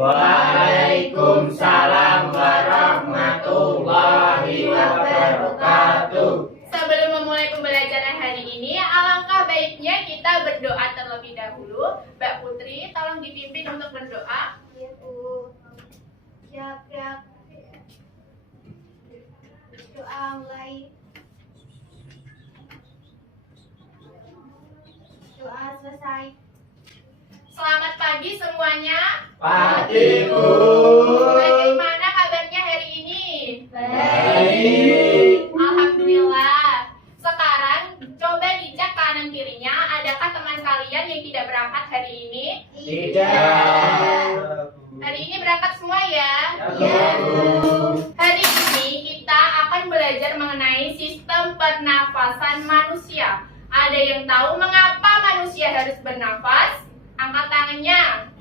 Waalaikumsalam warahmatullahi wabarakatuh. Sebelum memulai pembelajaran hari ini, alangkah baiknya kita berdoa terlebih dahulu. Mbak Putri, tolong dipimpin untuk berdoa. Ya, Bu. Siap. Doa mulai. Doa selesai. Selamat pagi semuanya. Pagi, Bu. Bagaimana kabarnya hari ini? Baik. Alhamdulillah. Sekarang coba dicek kanan kirinya, adakah teman kalian yang tidak berangkat hari ini? Tidak. Hari ini berangkat semua ya? Ya, Bu. Hari ini kita akan belajar mengenai sistem pernafasan manusia. Ada yang tahu mengapa manusia harus bernafas? Angkat tangannya.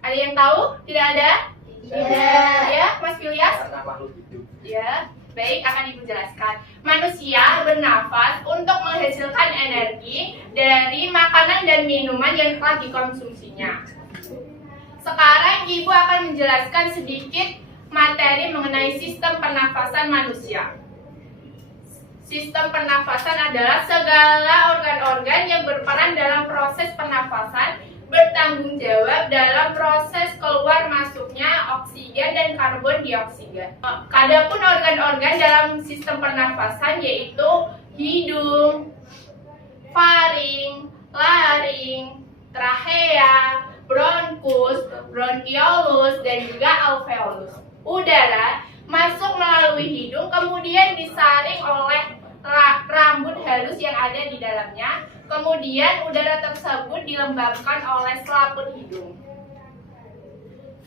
Ada yang tahu? Tidak ada? Tidak. Ya, Mas Filias? Karena makhluk hidup. Ya, baik, akan Ibu jelaskan. Manusia bernafas untuk menghasilkan energi dari makanan dan minuman yang telah dikonsumsinya. Sekarang Ibu akan menjelaskan sedikit materi mengenai sistem pernafasan manusia. Sistem pernafasan adalah segala organ-organ yang berperan dalam proses pernafasan, bertanggung jawab dalam proses keluar masuknya oksigen dan karbon dioksida. Adapun organ-organ dalam sistem pernafasan yaitu hidung, faring, laring, trachea, bronkus, bronkiolus, dan juga alveolus. Udara masuk melalui hidung, kemudian disaring oleh rambut halus yang ada di dalamnya. Kemudian udara tersebut dilembabkan oleh selaput hidung.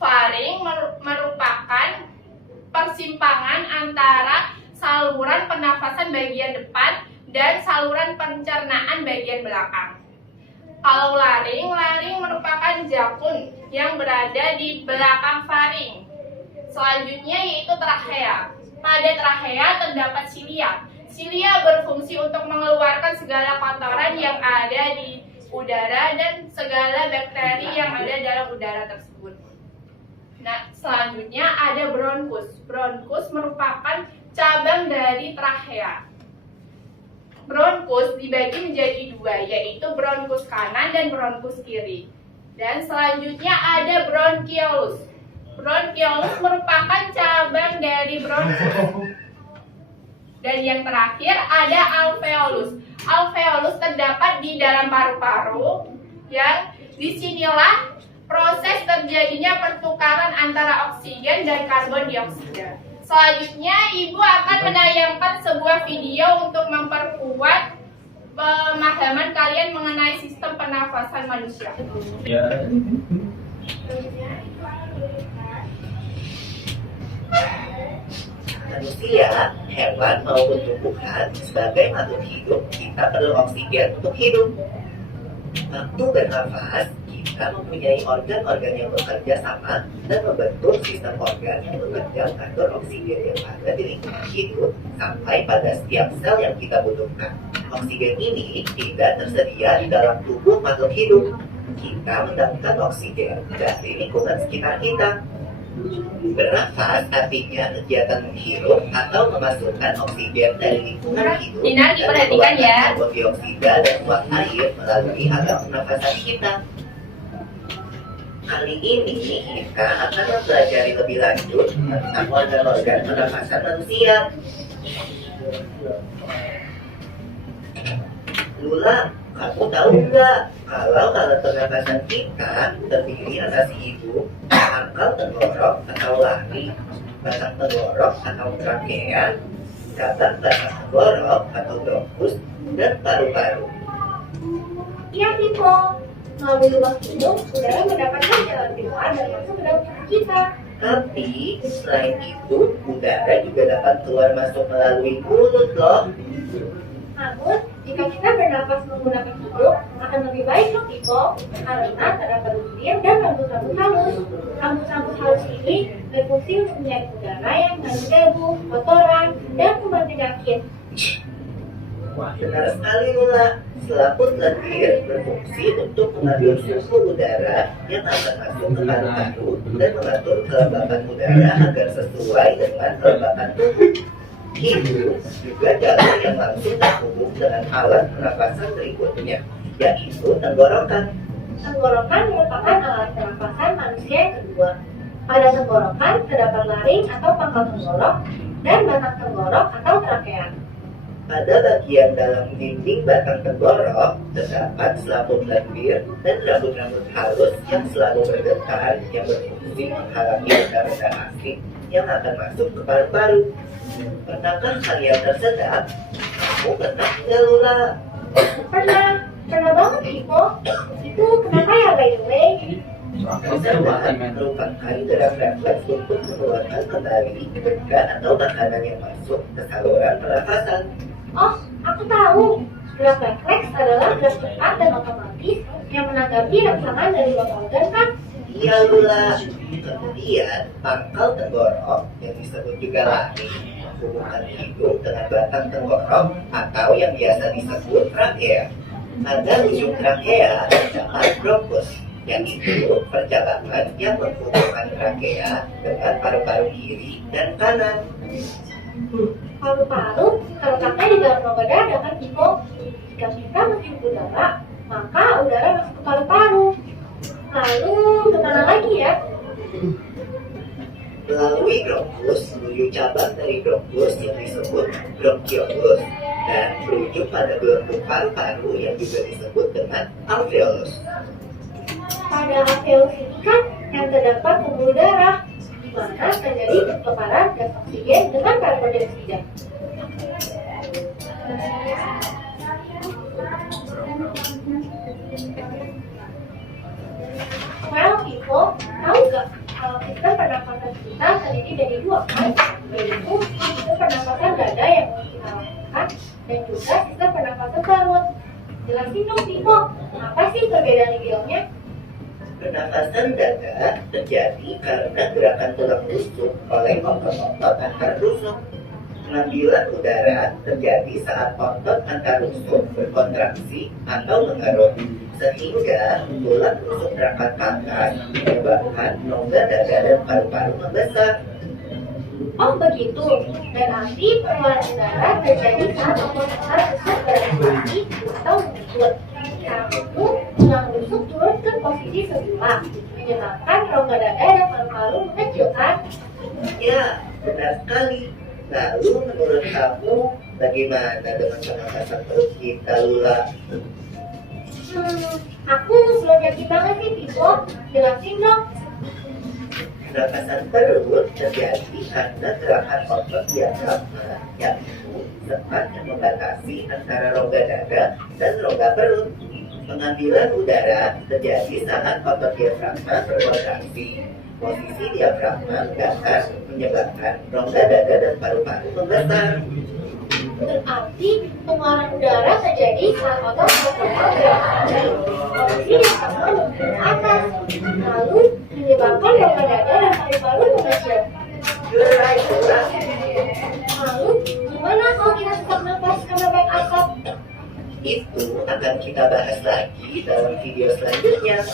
Faring merupakan persimpangan antara saluran pernafasan bagian depan dan saluran pencernaan bagian belakang. Kalau laring merupakan jakun yang berada di belakang faring. Selanjutnya yaitu trachea. Pada trachea terdapat silia. Silia berfungsi untuk mengeluarkan segala kotoran yang ada di udara dan segala bakteri yang ada dalam udara tersebut. Nah, selanjutnya ada bronkus. Bronkus merupakan cabang dari trachea. Bronkus dibagi menjadi dua, yaitu bronkus kanan dan bronkus kiri. Dan selanjutnya ada bronkiolus. Bronkiolus merupakan cabang dari bronkus. Dan yang terakhir ada alveolus. Alveolus terdapat di dalam paru-paru yang disinilah proses terjadinya pertukaran antara oksigen dan karbon dioksida. Selanjutnya Ibu akan menayangkan sebuah video untuk memperkuat pemahaman kalian mengenai sistem pernafasan manusia. Ya. Manusia, hewan maupun tumbuhan sebagai makhluk hidup, kita perlu oksigen untuk hidup. Waktu bernafas, kita mempunyai organ-organ yang bekerja sama dan membentuk sistem organ yang bekerja mengatur oksigen yang ada di lingkungan hidup sampai pada setiap sel yang kita butuhkan. Oksigen ini tidak tersedia di dalam tubuh makhluk hidup. Kita mendapatkan oksigen dari lingkungan sekitar kita. Bernafas artinya kegiatan menghirup atau memasukkan oksigen dari lingkungan hidup Dinar, diperhatikan ya. karbon dioksida dan uap air melalui alat pernafasan kita. Kali ini kita akan mempelajari lebih lanjut tentang organ-organ pernafasan manusia. Lula, kamu tahu nggak kalau alat pernafasan kita terdiri atas hidung, pangkal tenggorok atau lari, batang tenggorok atau trakea, cabang batang tenggorok atau bronkus, dan paru-paru. Iya, Tiko. Melalui lubang hidung, udara mendapatkan jalan keluar dan masuk ke dalam tubuh kita. Tapi selain itu, udara juga dapat keluar masuk melalui mulut loh. Namun, jika kita bernafas menggunakan hidung, akan lebih baik loh, Tiko. Karena terdapat lendir dan rambut-rambut halus. Rambut-rambut halus ini berfungsi untuk menyaring udara yang mengandung debu, kotoran, dan kuman penyakit. Benar sekali Lula. Selaput lendir berfungsi untuk mengatur suhu udara yang akan masuk ke paru-paru dan mengatur kelembapan udara agar sesuai dengan kelembapan tubuh. Hidung juga jalur yang langsung terhubung dengan alat pernapasan berikutnya, yaitu tenggorokan. Tenggorokan merupakan alat pernapasan manusia yang kedua. Pada tenggorokan terdapat laring atau pangkal tenggorok dan batang tenggorok atau trakea. Pada bagian dalam dinding batang tenggorok terdapat selaput lendir dan rambut-rambut halus yang selalu bergetar yang berfungsi menghalangi benda-benda asing yang akan masuk ke paru-paru. Pernahkah kalian tersedak? Kamu pernah tidak Lula? Pernah banget Ipo. Itu kenapa ya by the way? Tersedak merupakan gerak refleks untuk mengeluarkan kembali benda atau makanan yang masuk ke saluran pernafasan. Oh, aku tahu. Gerak refleks adalah gerak cepat dan otomatis yang menanggapi rangsangan dari luar organ kan? Iya Lula. Kemudian pangkal tenggorok yang disebut juga laring menghubungkan hidung dengan batang tenggorok atau yang biasa disebut trakea. Pada ujung trakea terdapat bronkus, yaitu perjalanan yang menghubungkan trakea dengan paru-paru kiri dan kanan. Paru-paru terletaknya di dalam rongga dada kan Ipo. Jika kita menghirup udara, maka udara masuk ke paru-paru. Lalu kemana lagi ya? Melalui bronkus menuju cabang dari bronkus yang disebut bronchiolus dan berujung pada gelembung paru-paru yang juga disebut dengan alveolus. Pada alveolus ini kan yang terdapat pembuluh darah, di mana terjadi pertukaran gas oksigen dengan karbon dioksida. Well, Ipo, tahu gak kalau sistem pernapasan kita terdiri dari dua kan, yaitu sistem pernapasan dada yang kita lakukan dan juga sistem pernapasan perut. Jelasin dong, Ipo, apa sih perbedaan idealnya? Pernafasan dada terjadi karena gerakan tulang rusuk oleh otot-otot antar rusuk. Pengambilan udara terjadi saat otot antar rusuk berkontraksi atau mengerut, sehingga tulang rusuk terangkat ke atas menyebabkan rongga dada dan paru-paru membesar. Oh begitu, dan arti pengeluaran udara terjadi saat otot antar rusuk berkontraksi atau mengikut. Karena itu, tulang rusuk turun ke posisi semula, menyebabkan rongga dada dan paru-paru mengecil kan? Ya, benar sekali. Lalu menurut kamu bagaimana dengan pernafasan perut kita Lula? Aku belum yakin banget sih Pipo, jelasin dong. Pernafasan perut terjadi karena gerakan otot diafragma, yaitu tempat yang membatasi antara rongga dada dan rongga perut. Pengambilan udara terjadi saat otot diafragma berkontraksi. Posisi diafragma datar menyebabkan rongga dada dan paru-paru membesar. Berarti pengeluaran udara terjadi saat otot diafragma bergerak dari posisi diafragma menuju ke atas, lalu menyebabkan rongga dada dan paru-paru mengecil. Right. Lalu gimana kalau kita susah nafas karena banyak asap? Itu akan kita bahas lagi dalam video selanjutnya.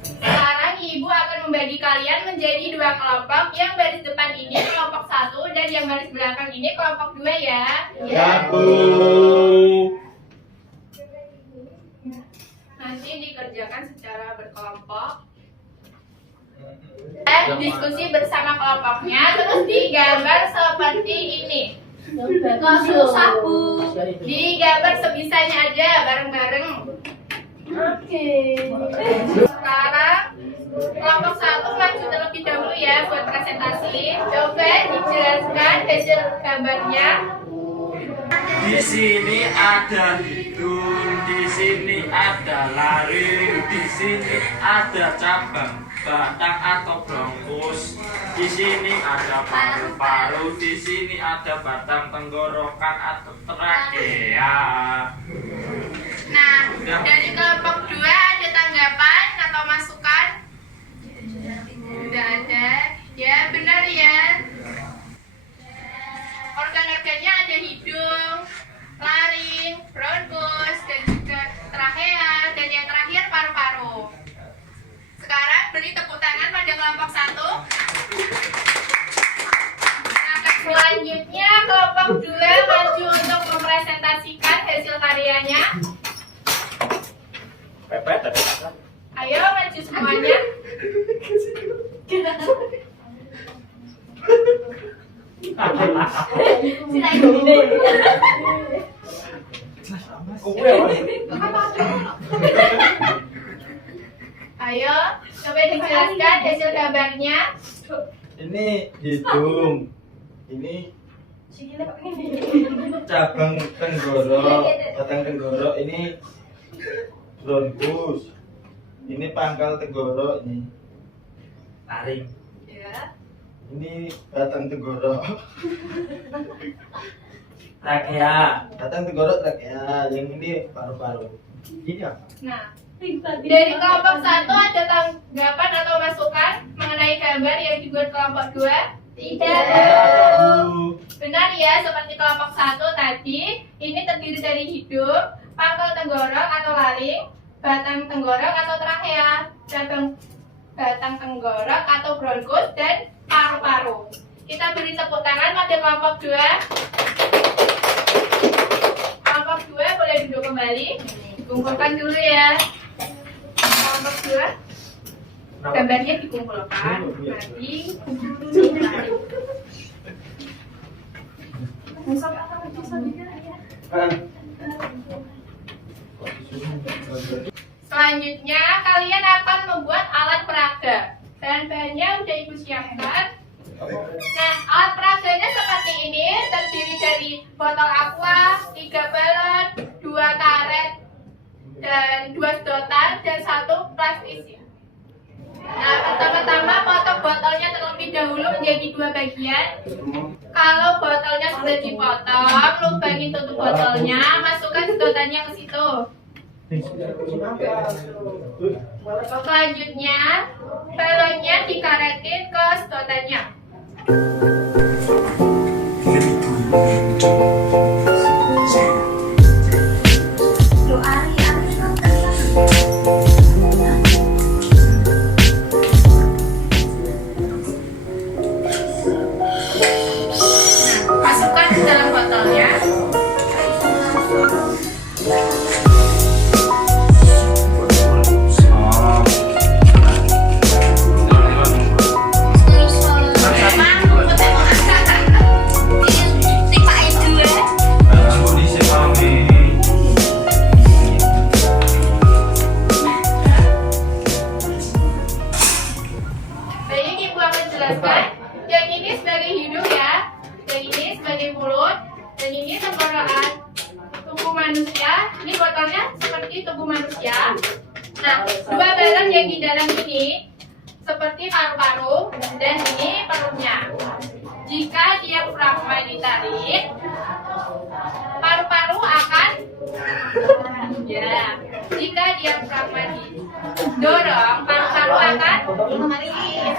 Sekarang Ibu akan membagi kalian menjadi dua kelompok. Yang baris depan ini kelompok 1 dan yang baris belakang ini kelompok 2 ya. Nanti dikerjakan secara berkelompok. Dan diskusi bersama kelompoknya, terus digambar seperti ini. Sapu. Digambar sebisanya aja bareng-bareng. Oke. Sekarang kelompok 1 maju terlebih dahulu ya buat presentasi. Coba dijelaskan hasil gambarnya. Di sini ada hidung, di sini ada laring, di sini ada cabang batang atau bronkus. Di sini ada paru-paru, di sini ada batang tenggorokan atau trakea. Nah, dari kelompok 2 ada tanggapan atau masukan? Tidak ada. Ya, benar ya. Organ-organnya ada hidung, laring, Ayo, coba dijelaskan hasil gambarnya. Ini hidung, ini cabang tenggorok, batang tenggorok, ini bronkus, ini pangkal tenggorok, ini taring, Ya. ini batang tenggorok, Trakea. batang tenggorok trakea, yang ini paru-paru. Ini apa? Nah, dari kelompok 1 ada tanggapan atau masukan mengenai gambar yang dibuat kelompok 2? Tidak. Benar ya, seperti kelompok 1 tadi, ini terdiri dari hidung, pangkal tenggorok atau laring, batang tenggorok atau trakea, cabang batang tenggorok atau bronkus, dan paru-paru. Kita beri tepuk tangan pada kelompok 2. Kelompok 2 boleh duduk kembali. Kumpulkan dulu ya. Kelompok 2. Gambarnya dikumpulkan. Nanti ditarik. Selanjutnya kalian akan membuat alat peraga. Bahan-bahannya udah ibu siapkan. Nah, alat peraganya seperti ini, terdiri dari botol aqua, 3 balon, 2 karet, dan 2 sedotan, dan 1 plastis. Nah, pertama-tama potong botolnya terlebih dahulu menjadi 2 bagian. Kalau botolnya sudah dipotong, lubangin tutup botolnya, masukkan sedotannya ke situ. Selanjutnya, balonnya dikaretin ke sedotannya. Masukkan ke dalam botolnya. Baik, ibu akan jelaskan. Yang ini sebagai hidung ya, yang ini sebagai mulut, dan ini tenggorokan tubuh manusia. Ini botolnya seperti tubuh manusia. Nah, 2 balon yang di dalam ini seperti paru-paru, dan ini perutnya. Jika diafragma ditarik, paru-paru akan ya. Jika diafragma didorong, paru-paru akan mengalir.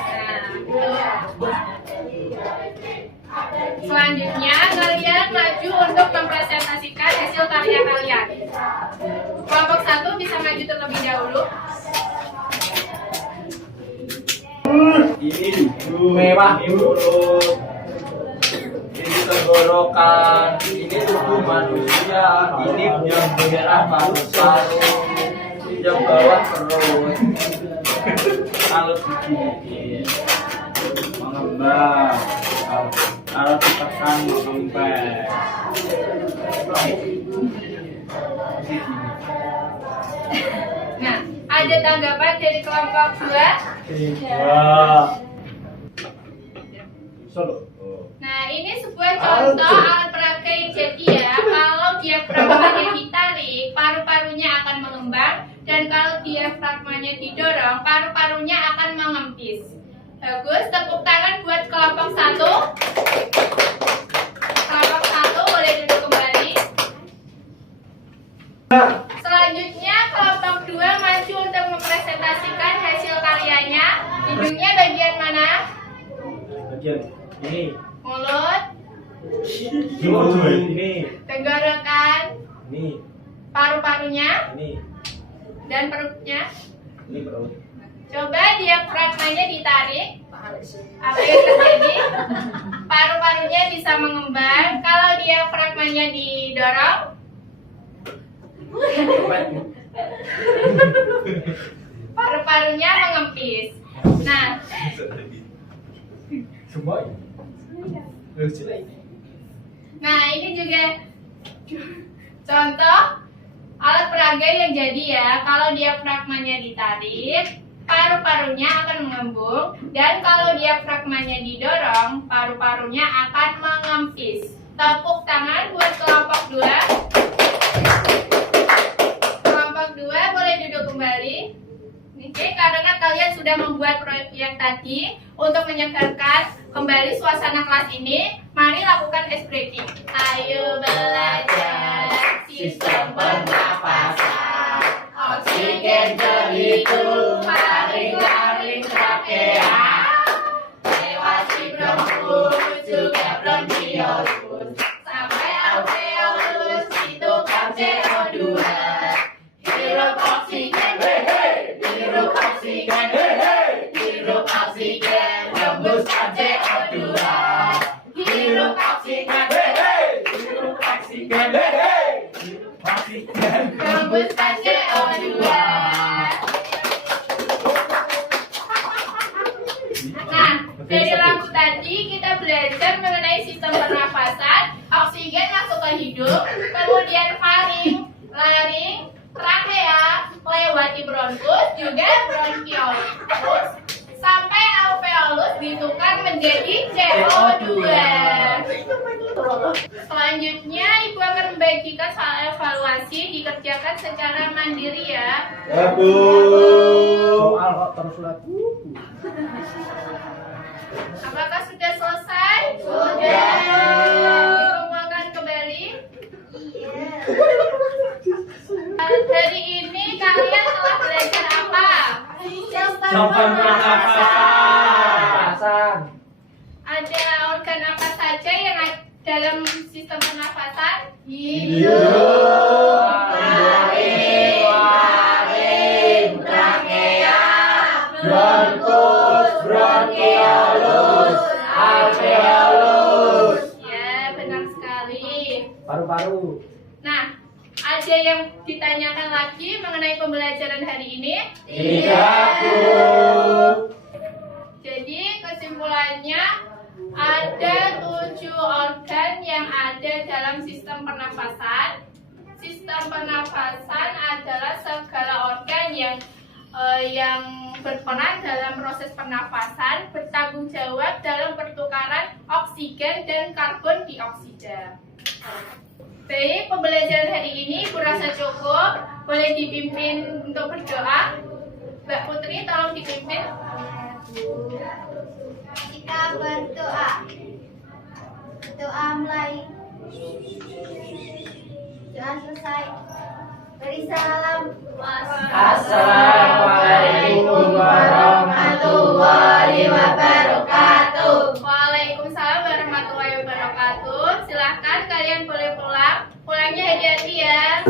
Selanjutnya, kalian maju untuk mempresentasikan hasil karya kalian. Kelompok 1 bisa maju terlebih dahulu. Ini hidung, Mewah. ini mulut, ini tenggorokan, ini tubuh manusia, ini yang merah paru-paru, ini yang bawah perut, alat begini, mengembang, alat ditekan mengembang. Nah, ada tanggapan dari kelompok 2? Wah. Solo. Nah, ini sebuah contoh alat peraga yang jadi ya. Kalau diafragmanya ditarik, paru-parunya akan mengembang, dan kalau diafragmanya didorong, paru-parunya akan mengempis. Bagus, tepuk tangan buat kelompok 1. Kelompok 1 boleh duduk kembali. Selanjutnya kelompok 2 maju untuk mempresentasikan hasil karyanya. Hidungnya bagian mana? Bagian ini, Mulut, ini, tenggorokan, ini, paru-parunya, ini dan perut. perut. Coba diafragmanya ditarik. Apa yang terjadi? Paru-parunya bisa mengembang. Kalau diafragmanya didorong, paru-parunya mengempis. Nah, Semua nah ini juga contoh alat peraga yang jadi ya. Kalau diafragmanya ditarik, paru-parunya akan mengembung, dan kalau diafragmanya didorong, paru-parunya akan mengempis. Tepuk tangan buat kelompok 2. Kelompok 2 boleh duduk kembali. Oke, karena kalian sudah membuat proyek tadi untuk menyegarkan kembali suasana kelas ini, mari lakukan ice breaking. Ayo belajar sistem pernafasan. Oksigen terhitung, laring-laring trakea, lewati bronkus, juga bronkiolus, sampai alveolus, hidupkan CO2. Hirup oksigen, hirup oksigen, hirup oksigen, hembuskan CO2. Hirup oksigen, hirup oksigen, hembuskan CO2. Nah, dari lampu tadi kita belajar mengenai sistem pernafasan. Oksigen masuk ke hidung, kemudian faring, laring, trakea, lewati bronkus, juga bronkiolus, sampai alveolus ditukar menjadi CO2. Selanjutnya, Ibu akan membagikan soal evaluasi dikerjakan secara mandiri ya. Ya, Bu. Soal kok terus lagi. Apakah sudah selesai? Sudah. Dikumpulkan kembali. Hari ini kalian telah belajar apa? Sistem pernafasan. Ada organ apa saja yang ada dalam sistem pernafasan? Hidung, laring, trakea, bronkus, bronkiolus, alveolus. Ya, benar sekali. Paru-paru. Nah, ada yang ditanyakan lagi mengenai pembelajaran hari ini? Tidak, Bu. Jadi kesimpulannya ada 7 organ yang ada dalam sistem pernafasan. Sistem pernafasan adalah segala organ yang berperan dalam proses pernafasan, bertanggung jawab dalam pertukaran oksigen dan karbon dioksida. Baik, pembelajaran hari ini Ibu rasa cukup. Boleh dipimpin untuk berdoa. Mbak Putri, tolong dipimpin. Kita berdoa. Doa mulai. Doa selesai. Beri salam. Assalamualaikum warahmatullahi wabarakatuh. Waalaikumsalam warahmatullahi wabarakatuh. Silahkan kalian boleh pulang. Pulangnya hati-hati ya.